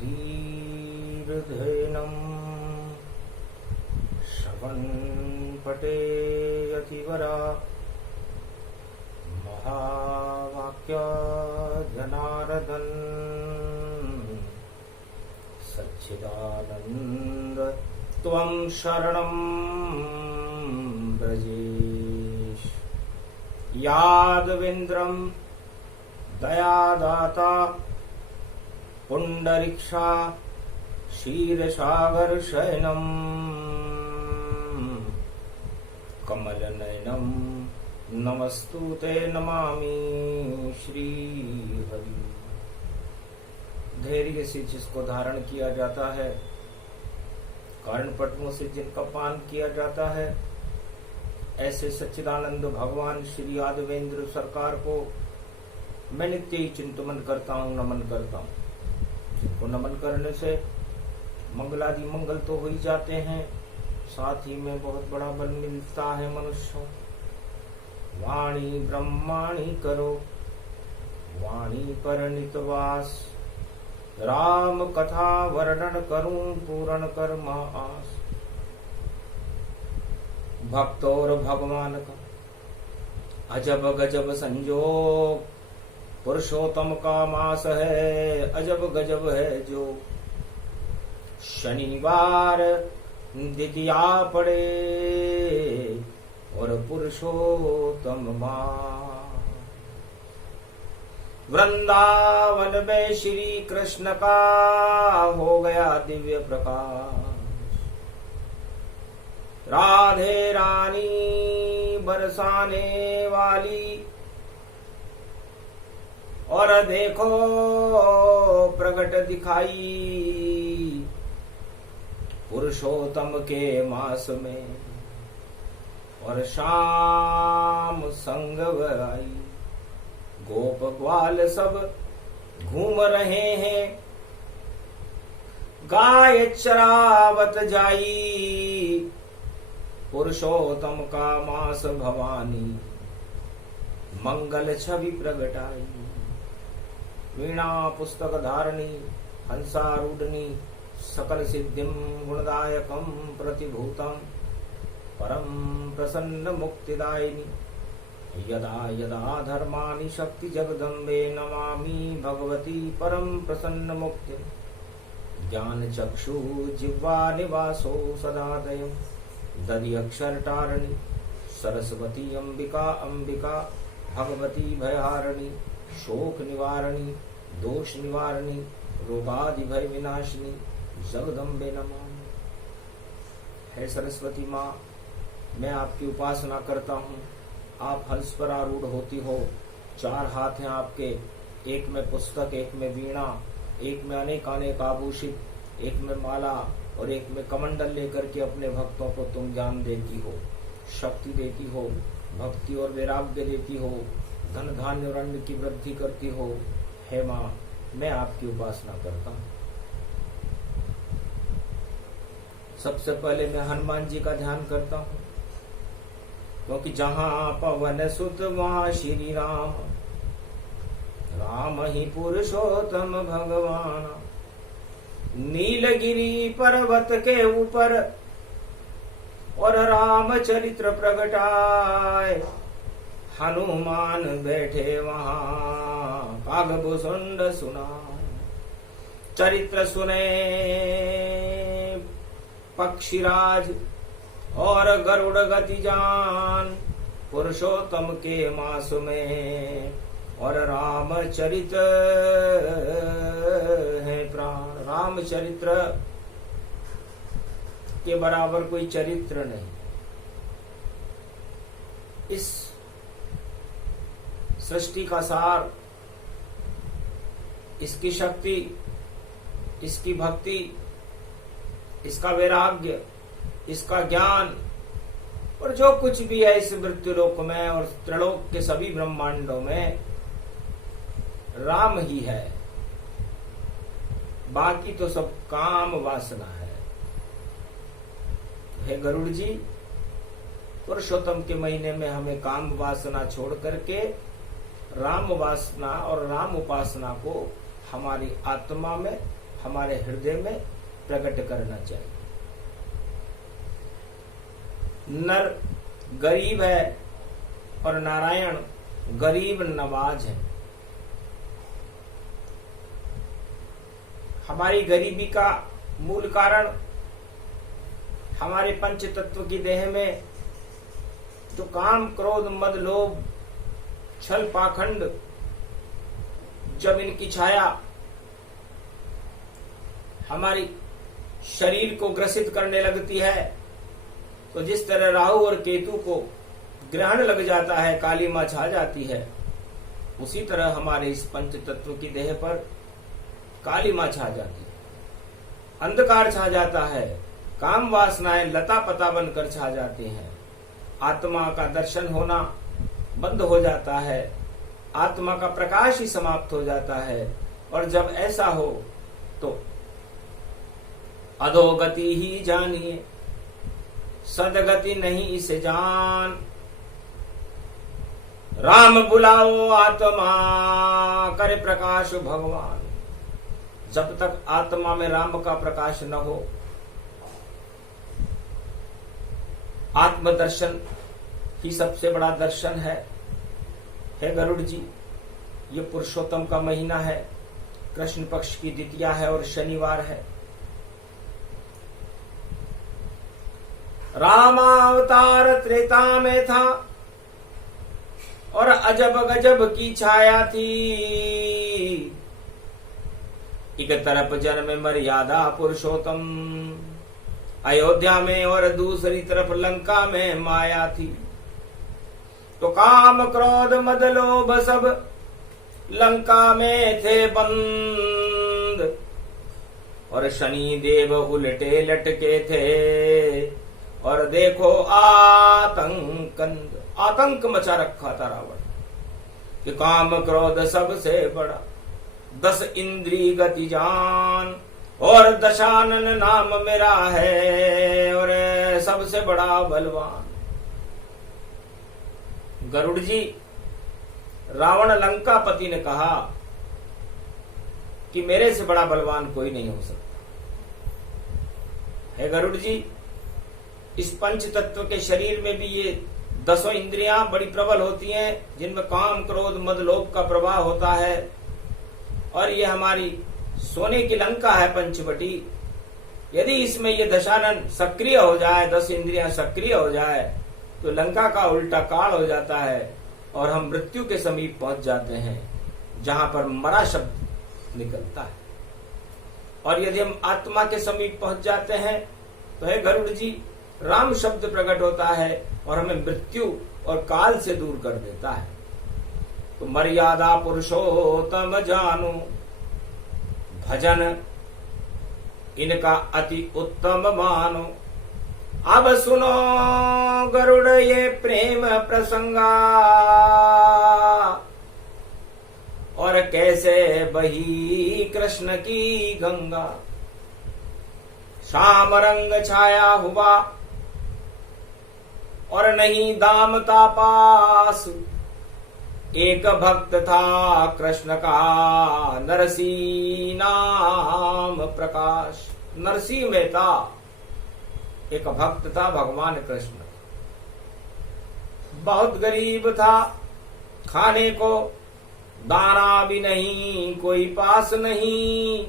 धीर्धेनं श्रवन्पठेयतिवरा महावाक्या जनार्दन सच्चिदानंद त्वं शरणं ब्रजेश। यादवेन्द्रं दयादाता पुंडरीक्षा क्षीरसागर शयनं कमलनयनं नमस्तुते नमामि श्रीहरि। धैर्य से जिसको धारण किया जाता है, कारण पद्मों से जिनका पान किया जाता है, ऐसे सच्चिदानंद भगवान श्री यादवेंद्र सरकार को मैं नित्य ही चिंतन करता हूँ, नमन करता हूँ। जिनको नमन करने से मंगलादि मंगल तो हो ही जाते हैं, साथ ही में बहुत बड़ा बल मिलता है मनुष्यों। वाणी ब्रह्माणी करो, वाणी पर नितवास, राम कथा वर्णन करूं पूर्ण कर आस। भक्त और भगवान का अजब गजब संजोग, पुरुषोत्तम का मास है अजब गजब है जो। शनिवार द्वितीया पड़े और पुरुषोत्तम मास। वृंदावन में श्री कृष्ण का हो गया दिव्य प्रकाश। राधे रानी बरसाने वाली, और देखो प्रगट दिखाई पुरुषोत्तम के मास में। और शाम संग आई, गोप ग्वाल सब घूम रहे हैं। गाय चरावत जाई, पुरुषोत्तम का मास भवानी। मंगल छवि प्रगटाई, वीणा पुस्तक धारणी, हंसारूढ़नी, सकल सिद्धिं गुणदायकं प्रतिभूतं, परम प्रसन्न मुक्तिदायिनी। यदा यदा धर्माणि शक्ति जगदम्बे, नमामि भगवती परम प्रसन्न मुक्ति। ज्ञान चक्षु जिह्वा निवासो सदादयं, दधि अक्षर टारणी, सरस्वती अंबिका अंबिका भगवती भयहारिणी। शोक निवारणी, दोष निवारणी, रोगादि भय विनाशिनी, जगदम्बे नमामि। है सरस्वती माँ, मैं आपकी उपासना करता हूँ। आप हंस पर आरूढ़ होती हो, चार हाथ हैं आपके, एक में पुस्तक, एक में वीणा, एक में अनेक अनेक आभूषित, एक में माला और एक में कमंडल लेकर के अपने भक्तों को तुम ज्ञान देती हो, शक्ति देती हो, भक्ति और वैराग्य देती हो, धन धान्य और अन्न की वृद्धि करती हो। हे माँ, मैं आपकी उपासना करता हूँ। सबसे पहले मैं हनुमान जी का ध्यान करता हूँ, क्योंकि जहाँ पवन सुत वहाँ श्री राम, राम ही पुरुषोत्तम भगवान। नीलगिरी पर्वत के ऊपर और राम चरित्र प्रगटाए, हनुमान बैठे वहाँ कागभूषुंड सुनाए। चरित्र सुने पक्षीराज और गरुड़ गति जान, पुरुषोत्तम के मास में और रामचरित है प्राण। रामचरित्र के बराबर कोई चरित्र नहीं। इस सृष्टि का सार, इसकी शक्ति, इसकी भक्ति, इसका वैराग्य, इसका ज्ञान और जो कुछ भी है इस मृत्युलोक में और त्रिलोक के सभी ब्रह्मांडों में, राम ही है। बाकी तो सब काम वासना है। हे गरुड़ जी, पुरुषोत्तम के महीने में हमें काम वासना छोड़ करके राम वासना और राम उपासना को हमारी आत्मा में हमारे हृदय में प्रकट करना चाहिए। नर गरीब है और नारायण गरीब नवाज है। हमारी गरीबी का मूल कारण हमारे पंच तत्व की देह में जो काम, क्रोध, मद, लोभ, छल, पाखंड, जब इनकी छाया हमारी शरीर को ग्रसित करने लगती है, तो जिस तरह राहु और केतु को ग्रहण लग जाता है, काली मां छा जाती है, उसी तरह हमारे इस पंच तत्व की देह पर काली मां छा जाती है, अंधकार छा जाता है, काम वासनाएं लता पता बनकर छा जाती हैं, आत्मा का दर्शन होना बंद हो जाता है, आत्मा का प्रकाश ही समाप्त हो जाता है। और जब ऐसा हो तो अधोगति ही जानिए, सदगति नहीं इसे जान। राम बुलाओ आत्मा करे प्रकाश भगवान। जब तक आत्मा में राम का प्रकाश न हो, आत्मदर्शन ही सबसे बड़ा दर्शन है। हे गरुड़ जी, ये पुरुषोत्तम का महीना है, कृष्ण पक्ष की द्वितीया है और शनिवार है। रामावतार त्रेता में था और अजब गजब की छाया थी। एक तरफ जन्म मर्यादा पुरुषोत्तम अयोध्या में और दूसरी तरफ लंका में माया थी। तो काम, क्रोध, मद, लोभ सब लंका में थे बंद और शनि देव उल्टे लटके थे। और देखो आतंक मचा रखा था रावण कि काम, क्रोध सबसे बड़ा 10 इंद्री गति जान और दशानन नाम मेरा है और सबसे बड़ा बलवान। गरुड़ जी, रावण लंकापति ने कहा कि मेरे से बड़ा बलवान कोई नहीं हो सकता। हे गरुड़ जी, इस पंच तत्व के शरीर में भी ये 10 इंद्रियां बड़ी प्रबल होती हैं, जिनमें काम, क्रोध, मद, लोभ का प्रवाह होता है। और ये हमारी सोने की लंका है पंचवटी। यदि इसमें ये दशानन सक्रिय हो जाए, 10 इंद्रियां सक्रिय हो जाए, तो लंका का उल्टा काल हो जाता है और हम मृत्यु के समीप पहुंच जाते हैं, जहां पर मरा शब्द निकलता है। और यदि हम आत्मा के समीप पहुंच जाते हैं तो हे गरुड़ जी, राम शब्द प्रकट होता है और हमें मृत्यु और काल से दूर कर देता है। तो मर्यादा पुरुषोत्तम जानो, भजन इनका अति उत्तम मानो। अब सुनो गरुड़ ये प्रेम प्रसंगा और कैसे बही कृष्ण की गंगा। श्याम रंग छाया हुआ और नहीं दामता पास। एक भक्त था कृष्ण का नरसी नाम प्रकाश। नरसी में था एक भक्त था भगवान कृष्ण। बहुत गरीब था, खाने को दाना भी नहीं, कोई पास नहीं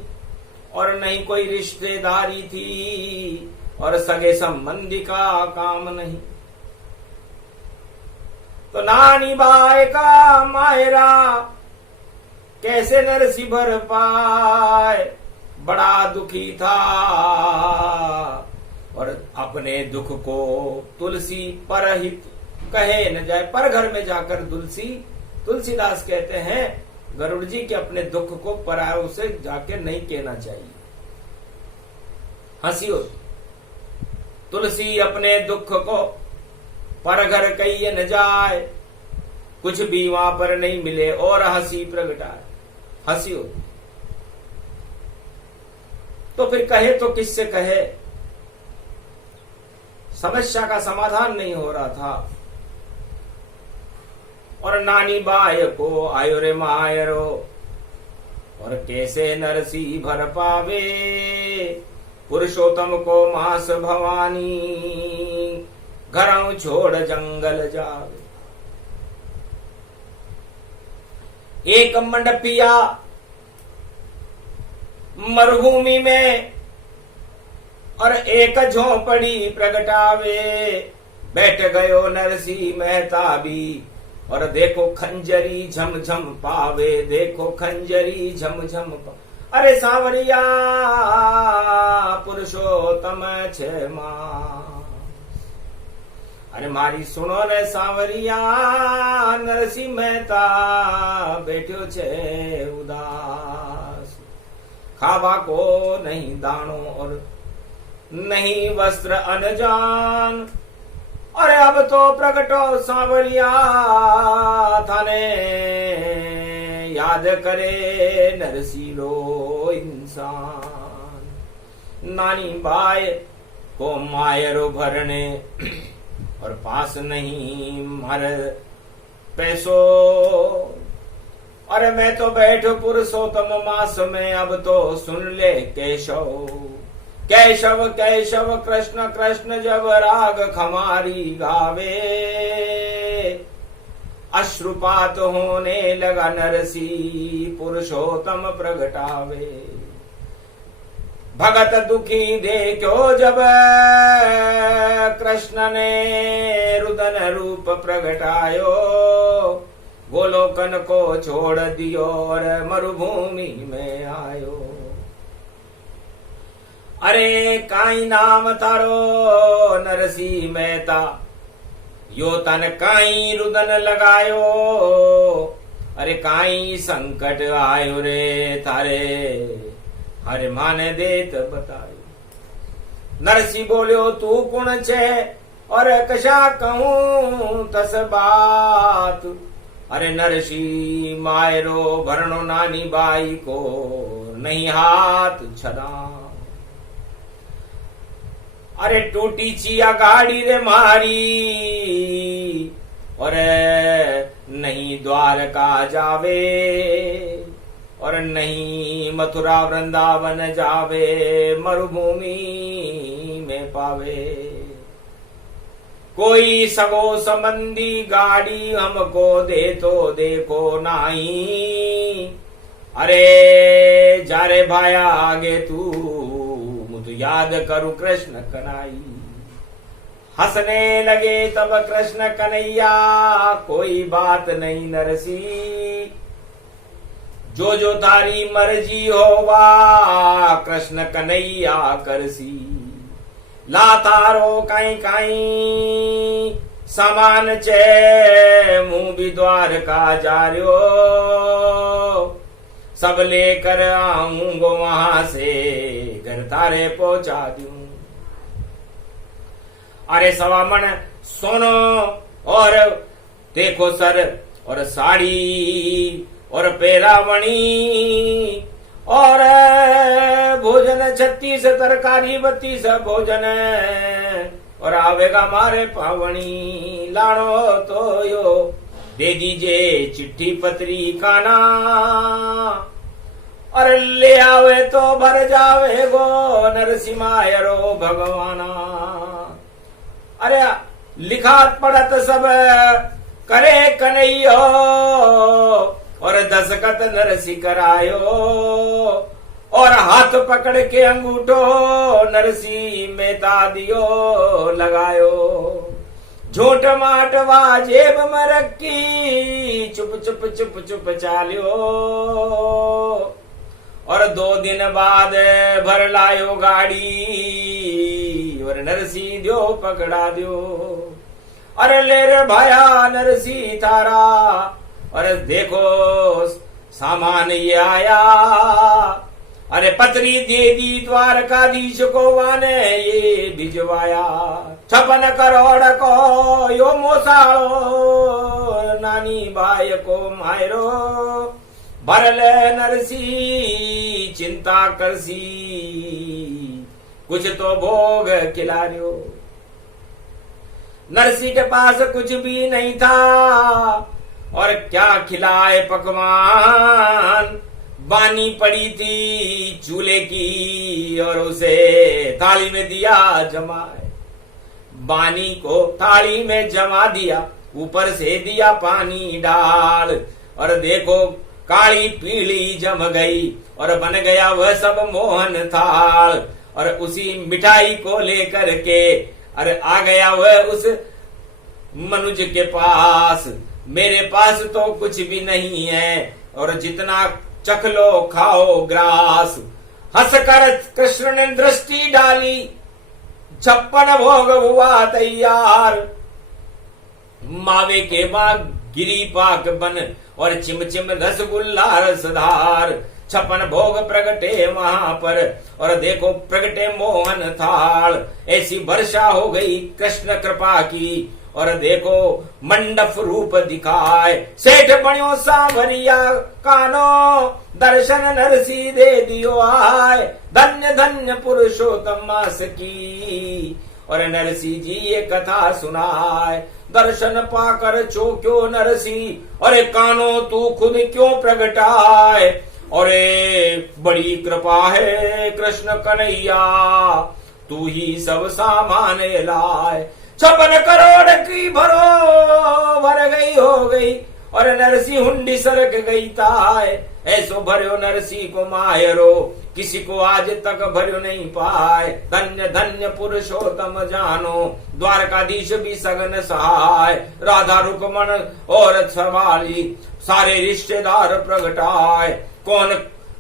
और नहीं कोई रिश्तेदारी थी और सगे संबंधी का काम नहीं। तो नानी बाई का मायरा कैसे नरसी भर पाए। बड़ा दुखी था और अपने दुख को तुलसी परहित कहे न जाए। पर घर में जाकर तुलसीदास कहते हैं गरुड़ जी के अपने दुख को परायों से जाके नहीं कहना चाहिए। हंसी होती। तुलसी अपने दुख को पर घर कहिए न जाए, कुछ भी वहां पर नहीं मिले और हंसी प्रगटाए। हंसी होती। तो फिर कहे तो किससे कहे। समस्या का समाधान नहीं हो रहा था और नानी बाय को आयो रे मायरो और कैसे नरसी भर पावे, पुरुषोत्तम को मास भवानी, घरों छोड़ जंगल जावे। एक मंडपिया मरुभूमि में और एक झोपड़ी प्रगटावे, बैठ गयो नरसी मेहता भी, और देखो खंजरी झमझम पावे, देखो खंजरी झमझम पावे। अरे सांवरिया पुरुषोत्तम छे मास, अरे मारी सुनो ने सांवरिया, नरसी मेहता बैठ्यो छे उदास, खावा को नहीं दाणो और नहीं वस्त्र अनजान। अरे अब तो प्रगटो सांवरिया, थाने याद करे नरसीलो इंसान। नानी बाय को मायरो भरने और पास नहीं मर पैसो, अरे मैं तो बैठो पुरुषोत्तम मास में, अब तो सुन ले केशव, केशव केशव कृष्ण कृष्ण जब राग खमारी गावे, अश्रुपात होने लगा नरसी पुरुषोत्तम प्रगटावे। भगत दुखी देखो जब कृष्ण ने रुदन रूप प्रगटायो, गोलोकन को छोड़ दियो और मरुभूमि में आयो। अरे काई नाम तारो नरसी मेहता, यो तन काई रुदन लगायो, अरे काई संकट आयो रे थारे, अरे माने देत बतायो। नरसी बोल्यो तू कुण छे और कशा कहूं तस बात, अरे नरसी मायरो भरणो नानी बाई को नहीं हाथ छदा। अरे टूटी चिया गाड़ी रे मारी, और नहीं द्वारका जावे, और नहीं मथुरा वृंदावन जावे, मरुभूमि में पावे। कोई सगो संबंधी गाड़ी हमको दे तो देखो नाही, अरे जा रे भाया आगे तू, मुझे याद करूं कृष्ण कन्हैया। हंसने लगे तब कृष्ण कन्हैया, कोई बात नहीं नरसी, जो जो तारी मर्जी होवा कृष्ण कन्हैया करसी। ला तारो काई काई सामान चे, मुंह भी द्वारका जा रयो, सब लेकर आऊंगा वहां से, घर तारे पहुंचा दूं। अरे सवा मन सोनो और देखो सर और साड़ी और पेरावणी, और भोजन 36 तरकारी 32 भोजन, और आवेगा मारे पावनी। लाड़ो तो यो दे दीजिए चिट्ठी पत्री काना, और ले आवे तो भर जावे गो नरसिम्हायरो भगवाना। अरे लिखात पढ़त सब करे कन्हैयो, और दस्तखत नरसी करायो, और हाथ पकड़ के अंगूठो नरसी मेहता दियो लगायो। झूठ माटवा जेब में रखी, चुप चुप चुप चुप चालियो, और 2 दिन बाद भर लायो गाड़ी, और नरसी दियो पकड़ा दियो। अरे ले रे भाया नरसी थारा, और देखो सामान ये आया, अरे पत्री दे दी द्वारकाधीश को वाने ये भिजवाया। 56 करोड़ को यो मोसाळो, नानी बाय को मायरो, भरले नरसी चिंता करसी, कुछ तो भोग खिलारियो। नरसी के पास कुछ भी नहीं था, और क्या खिलाए पकवान, बानी पड़ी थी चूल्हे की और उसे थाली में दिया जमाए। बानी को थाली में जमा दिया, ऊपर से दिया पानी डाल, और देखो काली पीली जम गई और बन गया वह सब मोहन थाल। और उसी मिठाई को लेकर के अरे आ गया वह उस मनुज के पास। मेरे पास तो कुछ भी नहीं है, और जितना चख लो खाओ ग्रास। हंसकर कृष्ण ने दृष्टि डाली, 56 भोग हुआ तैयार। मावे के मां गिरी पाक बन और चिमचिम रसगुल्ला रसधार। 56 भोग प्रगटे वहां पर, और देखो प्रगटे मोहन थाल। ऐसी वर्षा हो गई कृष्ण कृपा की, और देखो मंडप रूप दिखाए। सेठ बण्यो सांवरिया कानो, दर्शन नरसी दे दियो आय। धन्य धन्य पुरुषोत्तम मास की, और नरसी जी ये कथा सुनाए। दर्शन पाकर चौक्यो नरसी, अरे कानो तू खुद क्यों प्रगटाए। अरे बड़ी कृपा है कृष्ण कन्हैया, तू ही सब सामान लाए। 56 करोड़ की भर गई हो गई, और नरसी हुंडी सरक गई ताय। ऐसो भर्यो नरसी को मायरो, किसी को आज तक भर्यो नहीं पाए। धन्य धन्य पुरुषोत्तम जानो, द्वारकाधीश भी सगन सहाय। राधा रुकमण और सवाली, सारे रिश्तेदार प्रगटाए। कौन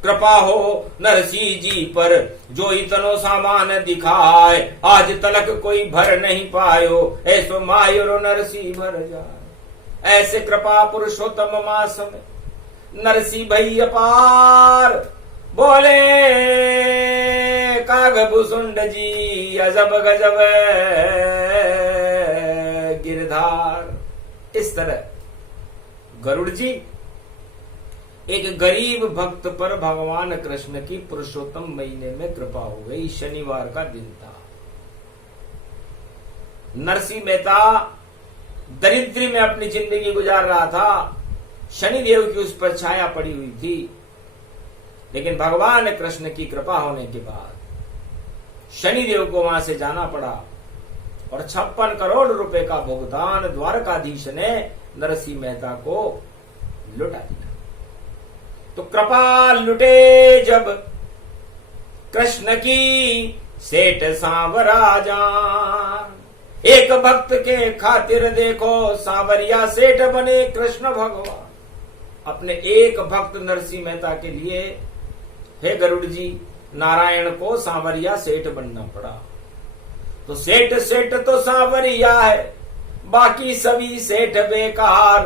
कृपा हो नरसी जी पर, जो इतनो सामान दिखाए। आज तलक कोई भर नहीं पायो, ऐसो मायरो नरसी भर जाए। ऐसे कृपा पुरुषोत्तम मास में नरसी भई अपार। बोले कागभूषुंड जी अजब गजब गिरधार। इस तरह गरुड़ जी एक गरीब भक्त पर भगवान कृष्ण की पुरुषोत्तम महीने में कृपा हो गई। शनिवार का दिन था। नरसिंह मेहता दरिद्री में अपनी जिंदगी गुजार रहा था। शनिदेव की उस पर छाया पड़ी हुई थी, लेकिन भगवान कृष्ण की कृपा होने के बाद शनिदेव को वहां से जाना पड़ा, और 56 करोड़ रुपए का भुगतान द्वारकाधीश ने नरसिंह मेहता को लुटा दिया। तो कृपा लुटे जब कृष्ण की सेठ सांवरा जान। एक भक्त के खातिर देखो सांवरिया सेठ बने कृष्ण भगवान। अपने एक भक्त नरसिंह मेहता के लिए हे गरुड़ जी नारायण को सांवरिया सेठ बनना पड़ा। तो सेठ सेठ तो सांवरिया है, बाकी सभी सेठ बेकार।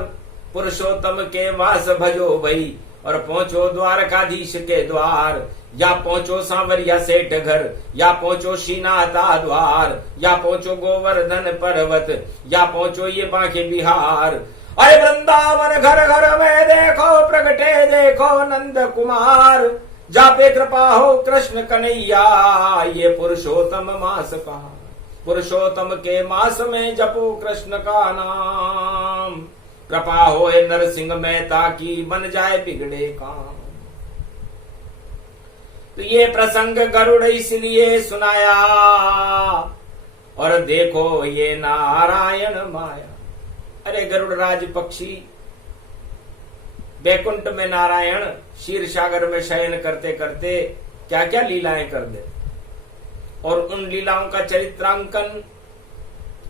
पुरुषोत्तम के मास भजो भई, और पहुंचो द्वारकाधीश के द्वार। या पहुंचो सांवरिया सेठ घर, या पहुंचो श्रीनाथा द्वार, या पहुंचो गोवर्धन पर्वत, या पहुंचो ये बांके बिहार। अरे वृंदावन घर घर में देखो प्रगटे देखो नंद कुमार। जापे कृपा हो कृष्ण कन्हैया, ये पुरुषोत्तम मास कहा। पुरुषोत्तम के मास में जपो कृष्ण का नाम। कृपा होए नरसिंह मेहता की, बन जाए बिगड़े काम। तो ये प्रसंग गरुड़ इसलिए सुनाया, और देखो ये नारायण माया। अरे गरुड़ राज पक्षी बैकुंठ में नारायण क्षीर सागर में शयन करते करते क्या क्या लीलाएं कर दे, और उन लीलाओं का चरित्रांकन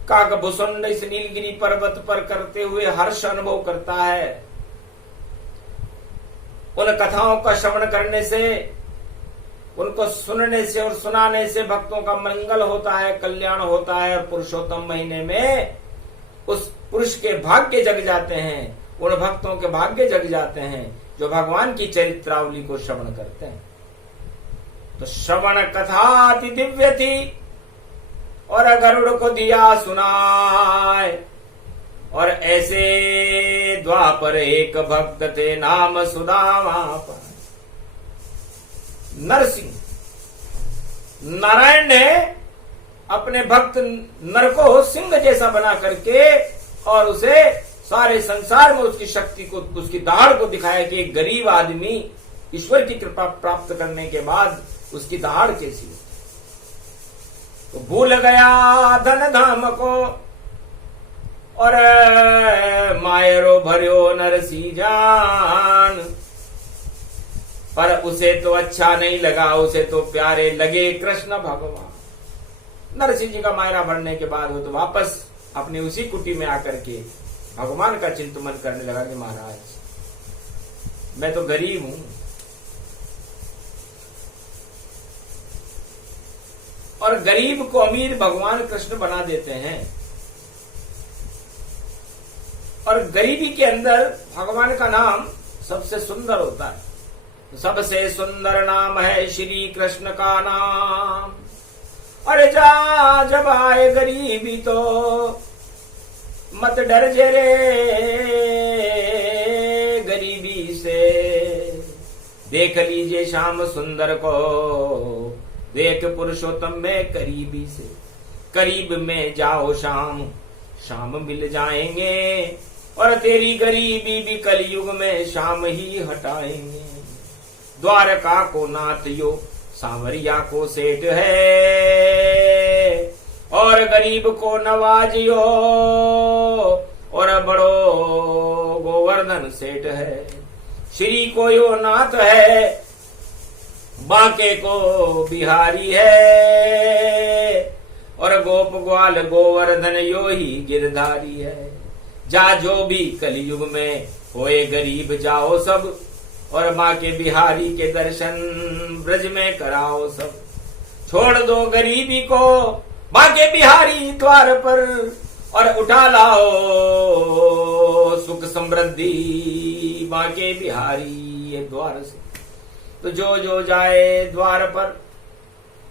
काकभूषुंड इस नीलगिरी पर्वत पर करते हुए हर्ष अनुभव करता है। उन कथाओं का श्रवण करने से, उनको सुनने से और सुनाने से भक्तों का मंगल होता है, कल्याण होता है, और पुरुषोत्तम महीने में उस पुरुष के भाग्य जग जाते हैं, उन भक्तों के भाग्य जग जाते हैं जो भगवान की चरित्रावली को श्रवण करते हैं। तो श्रवण कथा अति दिव्य थी, और गरुड़ को दिया सुनाए। और ऐसे द्वापर एक भक्त थे नाम सुदामा पर। नरसिंह नारायण ने अपने भक्त नर को सिंह जैसा बना करके और उसे सारे संसार में उसकी शक्ति को, उसकी दाढ़ को दिखाया कि एक गरीब आदमी ईश्वर की कृपा प्राप्त करने के बाद उसकी दहाड़ कैसी होती। तो भूल गया धन धाम को और मायरो भर्यो नरसी जान, पर उसे तो अच्छा नहीं लगा, उसे तो प्यारे लगे कृष्ण भगवान। नरसिंह जी का मायरा भरने के बाद वो तो वापस अपनी उसी कुटी में आकर के भगवान का चिंतन करने लगा कि महाराज मैं तो गरीब हूं और गरीब को अमीर भगवान कृष्ण बना देते हैं, और गरीबी के अंदर भगवान का नाम सबसे सुंदर होता है। सबसे सुंदर नाम है श्री कृष्ण का नाम। अरे जा जब आए गरीबी तो मत डर जे रे गरीबी से, देख लीजिए श्याम सुंदर को, देख पुरुषोत्तम में करीबी से। करीब में जाओ श्याम, श्याम मिल जाएंगे, और तेरी गरीबी भी कलयुग में श्याम ही हटाएंगे। द्वारका को नाथ यो सांवरिया को सेठ है, और गरीब को नवाजियो, और बड़ो गोवर्धन सेठ है। श्री को यो नाथ है, बांके को बिहारी है, और गोप ग्वाल गोवर्धन यो ही गिरधारी है। जा जो भी कलयुग में होए गरीब जाओ सब, और माँ के बिहारी के दर्शन ब्रज में कराओ सब। छोड़ दो गरीबी को माँ के बिहारी द्वार पर, और उठा लाओ सुख समृद्धि माँ के बिहारी ये द्वार से। तो जो जो जाए द्वार पर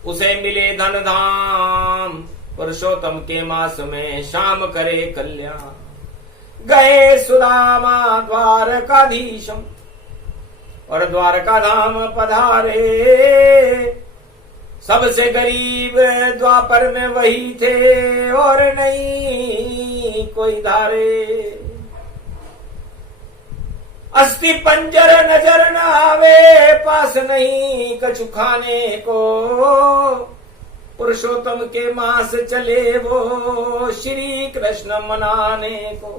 उसे मिले धन धाम, पुरुषोत्तम के मास में शाम करे कल्याण। गए सुदामा द्वारकाधीशम, और द्वारका धाम पधारे। सबसे गरीब द्वापर में वही थे, और नहीं कोई धारे। अस्थि पंजर नजर न आवे, पास नहीं कछु खाने को। पुरुषोत्तम के मास चले वो श्री कृष्ण मनाने को।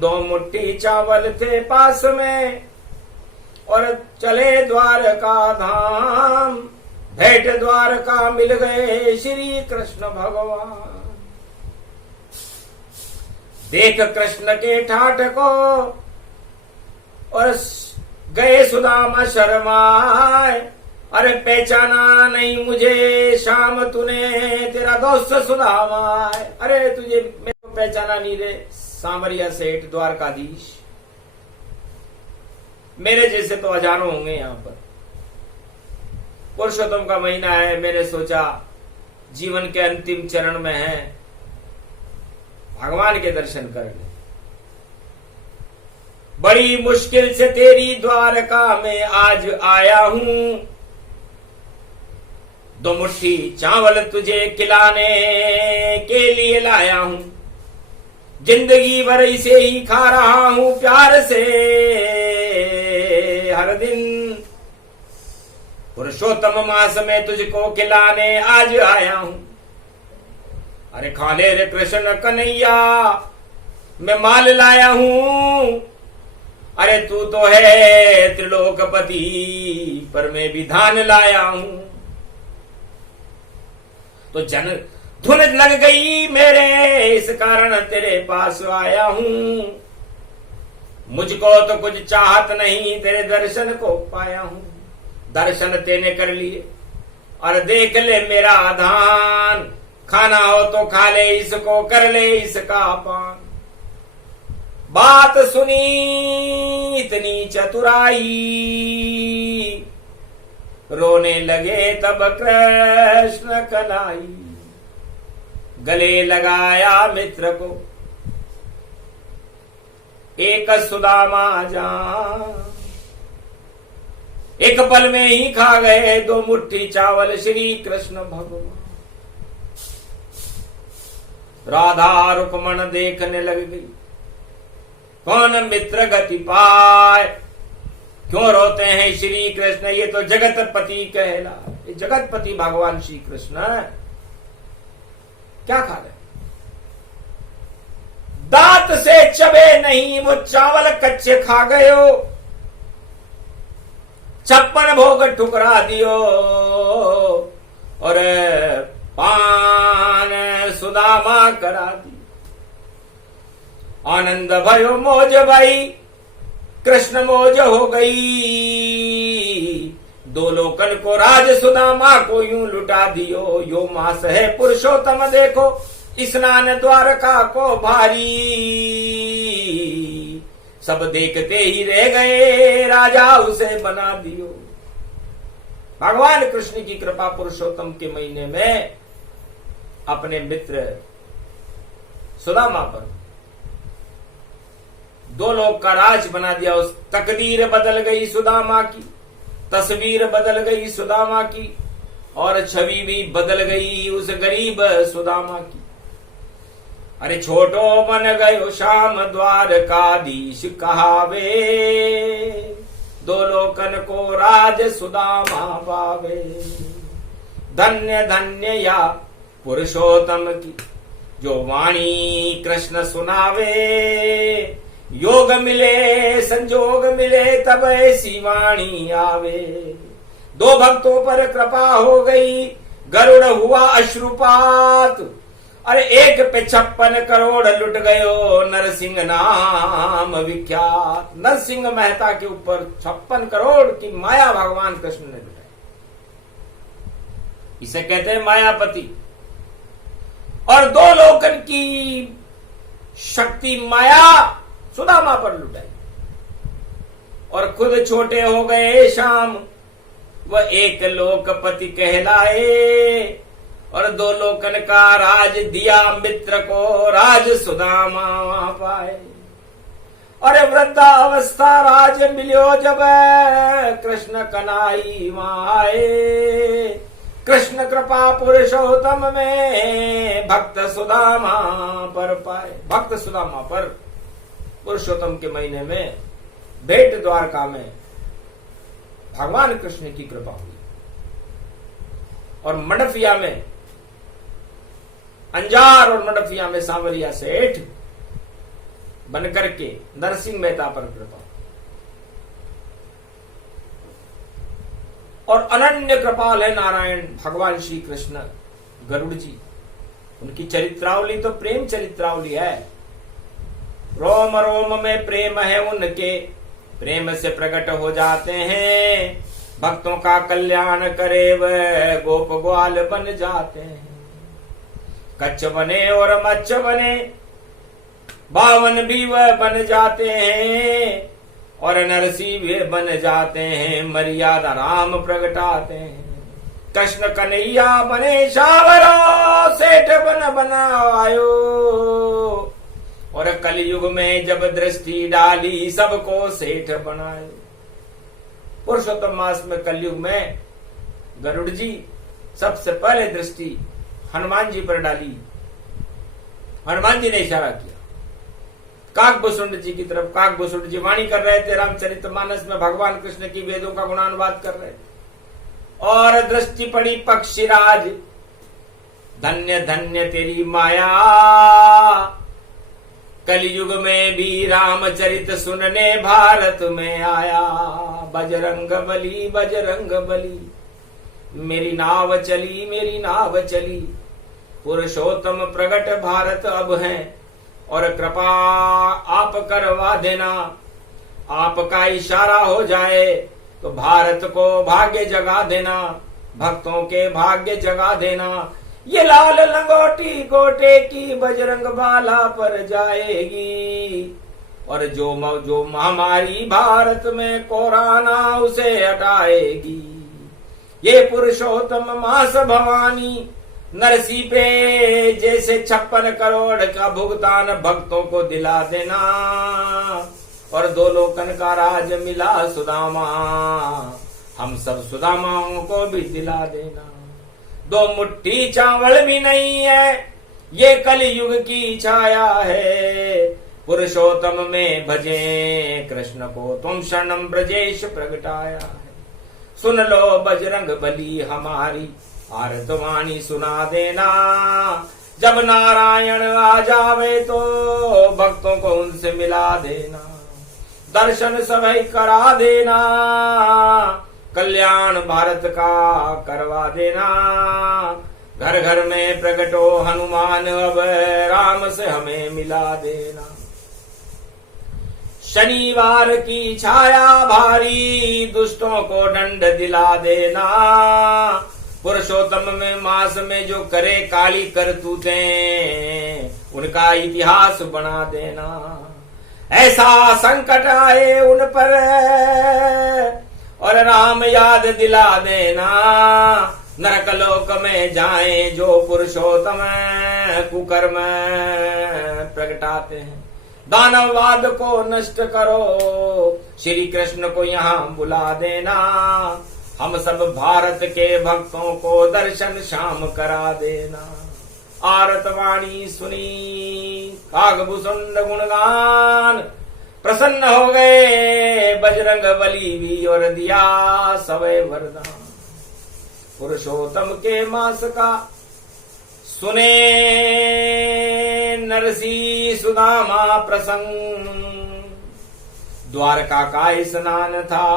2 मुट्ठी चावल थे पास में, और चले द्वारका धाम। भेंट द्वारका मिल गए श्री कृष्ण भगवान। देख कृष्ण के ठाठ को, और गए सुदामा शर्माए। अरे पहचाना नहीं मुझे श्याम तूने, तेरा दोस्त सुदामा है। अरे तुझे मेरे को पहचाना नहीं रे सांवरिया सेठ द्वारकाधीश, मेरे जैसे तो अजानो होंगे यहाँ पर। पुरुषोत्तम का महीना है, मैंने सोचा जीवन के अंतिम चरण में है, भगवान के दर्शन कर ले। बड़ी मुश्किल से तेरी द्वारका में आज आया हूं, 2 मुट्ठी चावल तुझे खिलाने के लिए लाया हूं। जिंदगी भर इसे ही खा रहा हूं प्यार से हर दिन। पुरुषोत्तम मास में तुझको खिलाने आज आया हूं। अरे खा ले रे कृष्ण कन्हैया, मैं माल लाया हूं। अरे तू तो है त्रिलोकपति, पर मैं भी धान लाया हूं। तो जन धुन लग गई मेरे, इस कारण तेरे पास आया हूं। मुझको तो कुछ चाहत नहीं, तेरे दर्शन को पाया हूं। दर्शन तेने कर लिए और देख ले मेरा धान। खाना हो तो खा ले इसको, कर ले इसका पान। बात सुनी इतनी चतुराई, रोने लगे तब कृष्ण कलाई। गले लगाया मित्र को एक सुदामा जान। एक पल में ही खा गए 2 मुट्ठी चावल श्री कृष्ण भगवान। राधा रुक्मण देखने लग गई, कौन मित्र गति पाए। क्यों रोते हैं श्री कृष्ण, ये तो जगतपति कहला। ये जगतपति भगवान श्री कृष्ण क्या खा रहे? दांत से चबे नहीं वो चावल कच्चे खा गयो, 56 भोग ठुकरा दियो, और पान सुदामा करा दी। आनंद भयो मौज भाई, कृष्ण मौज हो गई, 2 लोकन को राज सुदामा को यूं लुटा दियो। यो मास है पुरुषोत्तम देखो, स्नान द्वारका को भारी, सब देखते ही रह गए, राजा उसे बना दियो। भगवान कृष्ण की कृपा पुरुषोत्तम के महीने में अपने मित्र सुदामा पर 2 लोग का राज बना दिया। उस तकदीर बदल गई सुदामा की, तस्वीर बदल गई सुदामा की, और छवि भी बदल गई उस गरीब सुदामा की। अरे छोटो बन गयो श्याम द्वारकाधीश कहावे, 2 लोकन को राज सुदामा पावे। धन्य धन्य या पुरुषोत्तम की जो वाणी कृष्ण सुनावे, योग मिले संजोग मिले तब ऐसी वाणी आवे। 2 भक्तों पर कृपा हो गई, गरुड़ हुआ अश्रुपात, अरे एक पे 56 करोड़ लुट गयो, नरसिंह नाम विख्यात। नरसिंह मेहता के ऊपर 56 करोड़ की माया भगवान कृष्ण ने लुटाई। इसे कहते हैं मायापति। और 2 लोकन की शक्ति माया सुदामा पर लुटाई, और खुद छोटे हो गए श्याम, वह 1 लोकपति कहलाए, और 2 लोकन का राज दिया मित्र को, राज सुदामा पाए। और वृद्धावस्था राज मिलियो जब, कृष्ण कनाई आए। कृष्ण कृपा पुरुषोत्तम में, भक्त सुदामा पर पाए। भक्त सुदामा पर पुरुषोत्तम के महीने में भेंट द्वारका में भगवान कृष्ण की कृपा हुई। और मंडफिया में, अंजार और मंडफिया में सांवरिया सेठ बनकर के नरसिंह मेहता पर कृपा। और अनन्य कृपाल है नारायण भगवान श्री कृष्ण गरुड़ जी। उनकी चरित्रावली तो प्रेम चरित्रावली है। रोम रोम में प्रेम है उनके, प्रेम से प्रकट हो जाते हैं। भक्तों का कल्याण करे वह, गोप ग्वाल बन जाते हैं। कच्छ बने और मच्छ बने, बावन भी वह बन जाते हैं। और नरसी वे बन जाते हैं, मर्यादा राम प्रगटाते हैं। कृष्ण कन्हैया बने शावरो, सेठ बन बनायो। और कलयुग में जब दृष्टि डाली, सबको सेठ बनाए। पुरुषोत्तम मास में कलयुग में गरुड़ जी सबसे पहले दृष्टि हनुमान जी पर डाली। हनुमान जी ने इशारा किया काकभूषुंड जी की तरफ। काकभूषुंड जी वाणी कर रहे थे रामचरितमानस में, भगवान कृष्ण की वेदों का गुणानुवाद कर रहे थे। और दृष्टि पड़ी पक्षीराज, धन्य धन्य तेरी माया। कलयुग में भी रामचरित सुनने भारत में आया। बजरंग बली, मेरी नाव चली, मेरी नाव चली। पुरुषोत्तम प्रगट भारत अब है, और कृपा आप करवा देना। आपका इशारा हो जाए तो भारत को भाग्य जगा देना, भक्तों के भाग्य जगा देना। ये लाल लंगोटी गोटे की बजरंग बाला पर जाएगी। और जो महामारी भारत में कोरोना उसे हटाएगी। ये पुरुषोत्तम मास भवानी, नरसी पे जैसे 56 करोड़ का भुगतान भक्तों को दिला देना। और 2 लोकन का राज मिला सुदामा, हम सब सुदामाओं को भी दिला देना। 2 मुट्ठी चावल भी नहीं है, ये कलयुग की छाया है। पुरुषोत्तम में भजे कृष्ण को तुम शरणम ब्रजेश प्रगटाया है। सुन लो बजरंग बली हमारी आरतवाणी सुना देना, जब नारायण आ जावे तो भक्तों को उनसे मिला देना, दर्शन सभी करा देना, कल्याण भारत का करवा देना। घर घर में प्रगटो हनुमान, अब राम से हमें मिला देना। शनिवार की छाया भारी, दुष्टों को दंड दिला देना, पुरुषोत्तम में मास में जो करे काली करतूतें, उनका इतिहास बना देना। ऐसा संकट आए उन पर और राम याद दिला देना, नरकलोक में जाए जो पुरुषोत्तम कुकर्म प्रगटाते हैं। दानववाद को नष्ट करो, श्री कृष्ण को यहाँ बुला देना, हम सब भारत के भक्तों को दर्शन शाम करा देना। आरतवाणी सुनी कागभूषुंड गुणगान, प्रसन्न हो गए बजरंग बली भी और दिया सवै वरदान। पुरुषोत्तम के मास का सुने नरसी सुदामा प्रसंग, द्वारका का स्नान था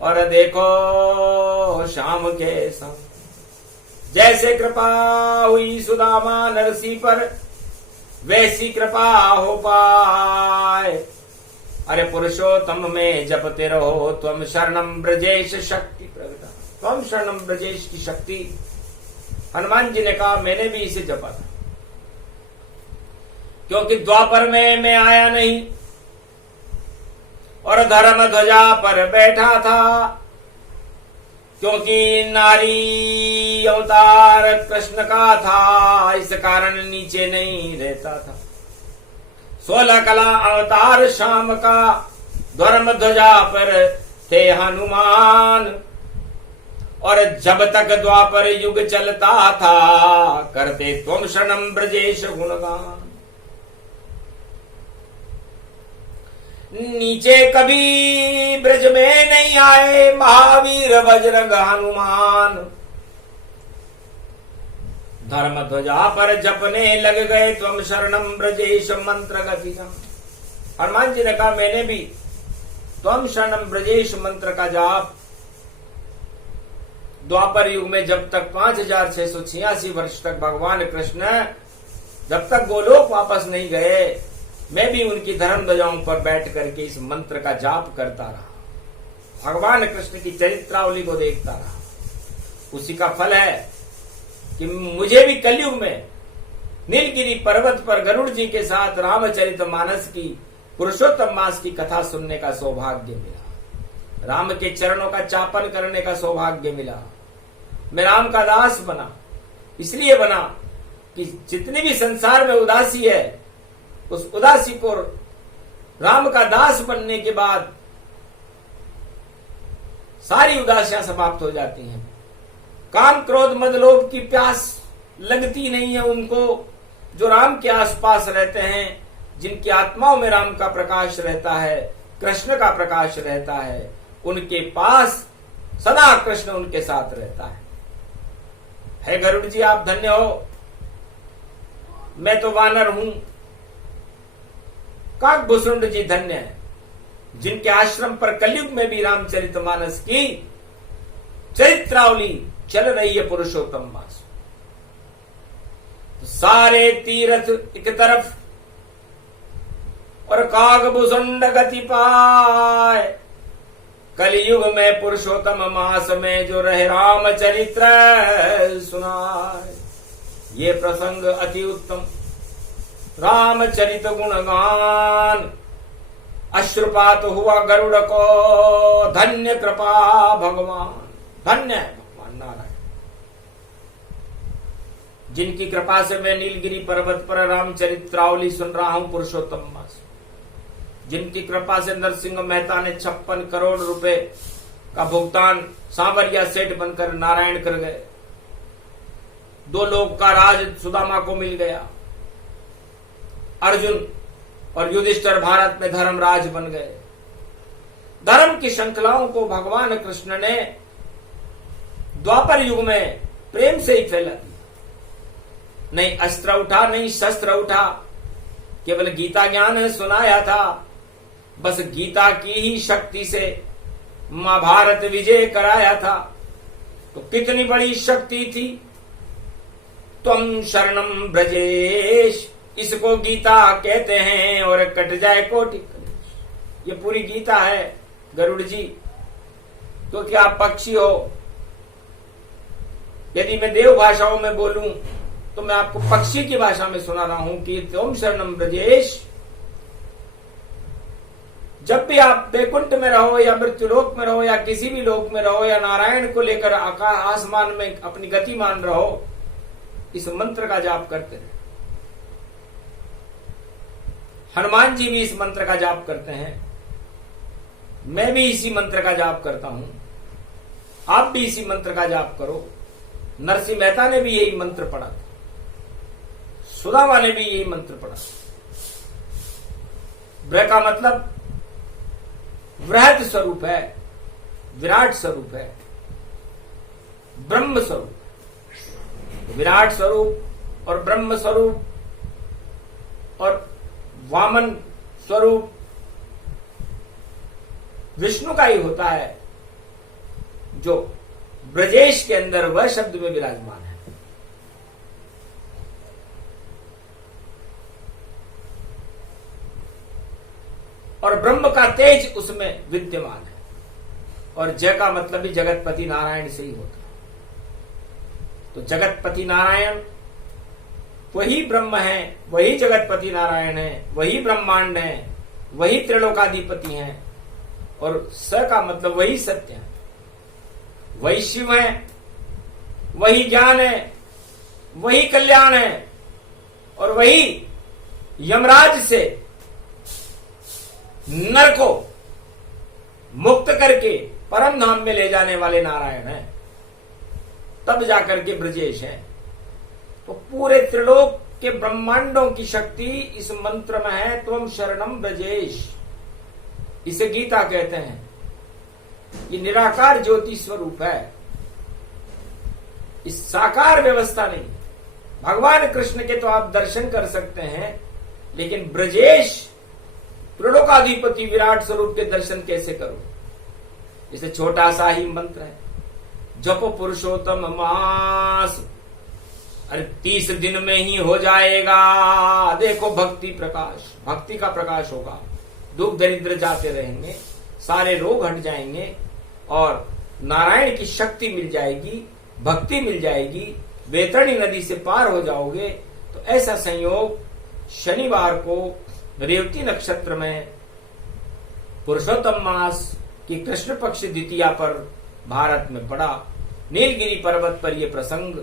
और देखो शाम के संग, जैसे कृपा हुई सुदामा नरसी पर वैसी कृपा हो पाए। अरे पुरुषोत्तम में जपते रहो त्वम शरणम ब्रजेश शक्ति प्रगटा, त्वम शरणम ब्रजेश की शक्ति। हनुमान जी ने कहा मैंने भी इसे जपा था, क्योंकि द्वापर में मैं आया नहीं और धर्म ध्वजा पर बैठा था, क्योंकि नारी अवतार कृष्ण का था, इस कारण नीचे नहीं रहता था। 16 कला अवतार शाम का, धर्म ध्वजा पर थे हनुमान, और जब तक द्वापर युग चलता था करते त्वम शरणम ब्रजेश गुणगान। नीचे कभी ब्रज में नहीं आए महावीर बजरंग हनुमान, धर्म ध्वजा पर जपने लग गए त्वम शरणम ब्रजेश मंत्र गति। हनुमान जी ने कहा मैंने भी त्वम शरणम ब्रजेश मंत्र का जाप द्वापर युग में, जब तक 5686 वर्ष तक भगवान कृष्ण जब तक गोलोक वापस नहीं गए, मैं भी उनकी धर्म ध्वजाओं पर बैठ करके इस मंत्र का जाप करता रहा, भगवान कृष्ण की चरित्रावली को देखता रहा। उसी का फल है कि मुझे भी कलयुग में नीलगिरी पर्वत पर गरुड़ जी के साथ रामचरितमानस की पुरुषोत्तम मास की कथा सुनने का सौभाग्य मिला, राम के चरणों का चापन करने का सौभाग्य मिला। मैं राम का दास बना, इसलिए बना कि जितनी भी संसार में उदासी है, उस उदासी को राम का दास बनने के बाद सारी उदासियां समाप्त हो जाती हैं। काम क्रोध मद लोभ की प्यास लगती नहीं है उनको जो राम के आसपास रहते हैं, जिनकी आत्माओं में राम का प्रकाश रहता है, कृष्ण का प्रकाश रहता है, उनके पास सदा कृष्ण उनके साथ रहता है। गरुड़ जी आप धन्य हो, मैं तो वानर हूं। काकभूषुंड जी धन्य है, जिनके आश्रम पर कलयुग में भी रामचरितमानस की चरित्रावली चल रही है पुरुषोत्तम मास। तो सारे तीर्थ एक तरफ और काकभूषुंड गति पाए, कलयुग में पुरुषोत्तम मास में जो रहे रामचरित्र सुनाए। ये प्रसंग अति उत्तम, रामचरित गुणगान, अश्रुपात हुआ गरुड़ को, धन्य कृपा भगवान, धन्य है भगवान नारायण, जिनकी कृपा से मैं नीलगिरी पर्वत पर रामचरित्रावली सुन रहा हूं पुरुषोत्तम मास, जिनकी कृपा से नरसिंह मेहता ने 56 करोड़ रुपए का भुगतान सांवरिया सेठ बनकर नारायण कर गए। 2 लोक का राज सुदामा को मिल गया। अर्जुन और युधिष्ठिर भारत में धर्मराज बन गए। धर्म की श्रृंखलाओं को भगवान कृष्ण ने द्वापर युग में प्रेम से ही फैला दिया। नहीं अस्त्र उठा, नहीं शस्त्र उठा, केवल गीता ज्ञान सुनाया था। बस गीता की ही शक्ति से महाभारत विजय कराया था। तो कितनी बड़ी शक्ति थी। त्वं शरणम ब्रजेश, इसको गीता कहते हैं। और कट जाए कोटि कलेश, ये पूरी गीता है गरुड़ जी। तो क्या आप पक्षी हो? यदि मैं देव भाषाओं में बोलूं तो मैं आपको पक्षी की भाषा में सुना रहा हूं कि त्वं शरणम ब्रजेश। जब भी आप बैकुंठ में रहो या मृत्युलोक में रहो या किसी भी लोक में रहो या नारायण को लेकर आकाश आसमान में अपनी गति मान रहो, इस मंत्र का जाप करते रहे। हनुमान जी भी इस मंत्र का जाप करते हैं, मैं भी इसी मंत्र का जाप करता हूं, आप भी इसी मंत्र का जाप करो। नरसिंह मेहता ने भी यही मंत्र पढ़ा था, सुदामा ने भी यही मंत्र पढ़ा। ब्र का मतलब वृहत स्वरूप है, विराट स्वरूप है, ब्रह्म स्वरूप। विराट स्वरूप और ब्रह्म स्वरूप और वामन स्वरूप विष्णु का ही होता है, जो ब्रजेश के अंदर वह शब्द में विराजमान है। और ब्रह्म का तेज उसमें विद्यमान है। और जय का मतलब भी जगतपति नारायण से ही होता है। तो जगतपति नारायण वही ब्रह्म है, वही जगतपति नारायण है, वही ब्रह्मांड है, वही त्रिलोकाधिपति हैं। और स का मतलब वही सत्य है, वही शिव है, वही ज्ञान है, वही कल्याण है और वही यमराज से नर को मुक्त करके परम धाम में ले जाने वाले नारायण हैं। तब जाकर के ब्रजेश है। तो पूरे त्रिलोक के ब्रह्मांडों की शक्ति इस मंत्र में है, त्वं शरणम ब्रजेश। इसे गीता कहते हैं। ये निराकार ज्योति स्वरूप है, इस साकार व्यवस्था नहीं। भगवान कृष्ण के तो आप दर्शन कर सकते हैं, लेकिन ब्रजेश त्रिलोकाधिपति विराट स्वरूप के दर्शन कैसे करो? इसे छोटा सा ही मंत्र है, जप पुरुषोत्तम मास। अरे 30 दिन में ही हो जाएगा। देखो भक्ति प्रकाश, भक्ति का प्रकाश होगा, दुख दरिद्र जाते रहेंगे, सारे रोग हट जाएंगे और नारायण की शक्ति मिल जाएगी, भक्ति मिल जाएगी, वैतरणी नदी से पार हो जाओगे। तो ऐसा संयोग शनिवार को रेवती नक्षत्र में पुरुषोत्तम मास की कृष्ण पक्ष द्वितीया पर भारत में पड़ा। नीलगिरी पर्वत पर यह प्रसंग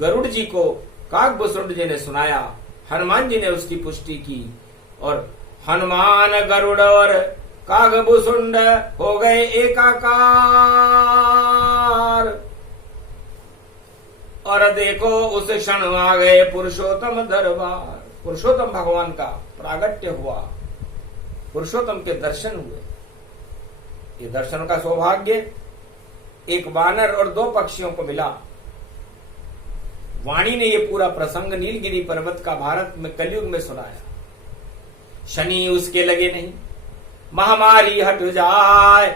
गरुड़ जी को काकभूषुंड जी ने सुनाया, हनुमान जी ने उसकी पुष्टि की। और हनुमान गरुड़ और काकभूषुंड हो गए एकाकार। और देखो उस क्षण आ गए पुरुषोत्तम दरबार। पुरुषोत्तम भगवान का प्रागट्य हुआ, पुरुषोत्तम के दर्शन हुए। ये दर्शन का सौभाग्य एक वानर और 2 पक्षियों को मिला। वाणी ने ये पूरा प्रसंग नीलगिरी पर्वत का भारत में कलयुग में सुनाया। शनि उसके लगे नहीं, महामारी हट जाए,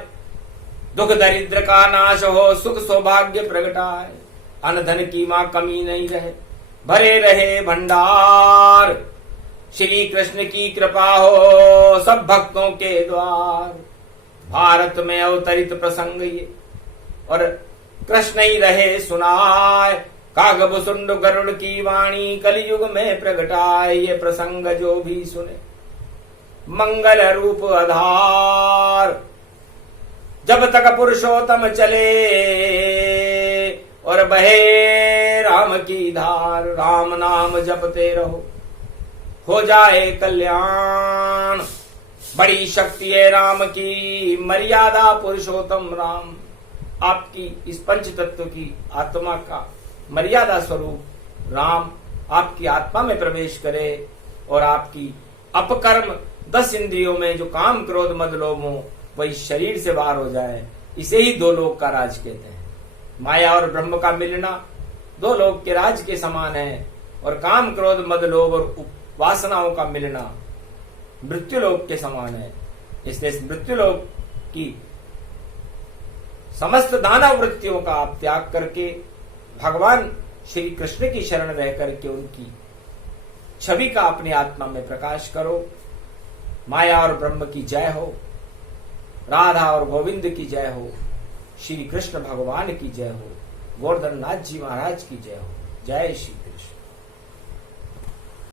दुख दरिद्र का नाश हो, सुख सौभाग्य प्रगटाए, अन्न धन की मां कमी नहीं रहे, भरे रहे भंडार, श्री कृष्ण की कृपा हो सब भक्तों के द्वार। भारत में अवतरित प्रसंग ये, और कृष्ण ही रहे सुनाए, काकभूषुंड गरुड़ की वाणी कलयुग में प्रगटाए। ये प्रसंग जो भी सुने मंगल रूप आधार। जब तक पुरुषोत्तम चले और बहे राम की धार, राम नाम जपते रहो हो जाए कल्याण। बड़ी शक्ति है राम की, मर्यादा पुरुषोत्तम राम। आपकी इस पंच तत्व की आत्मा का मर्यादा स्वरूप राम आपकी आत्मा में प्रवेश करे और आपकी अपकर्म 10 इंद्रियों में जो काम क्रोध मद लोभ मोह वही शरीर से बाहर हो जाए, इसे ही दो लोक का राज कहते हैं। माया और ब्रह्म का मिलना दो लोक के राज के समान है, और काम क्रोध मद लोभ और वासनाओं का मिलना मृत्युलोक के समान है। इसलिए इस मृत्युलोक की समस्त दानव वृत्तियों का आप त्याग करके भगवान श्री कृष्ण की शरण रह करके उनकी छवि का अपनी आत्मा में प्रकाश करो। माया और ब्रह्म की जय हो, राधा और गोविंद की जय हो, श्री कृष्ण भगवान की जय हो, गोवर्धन नाथ जी महाराज की जय हो। जय श्री कृष्ण।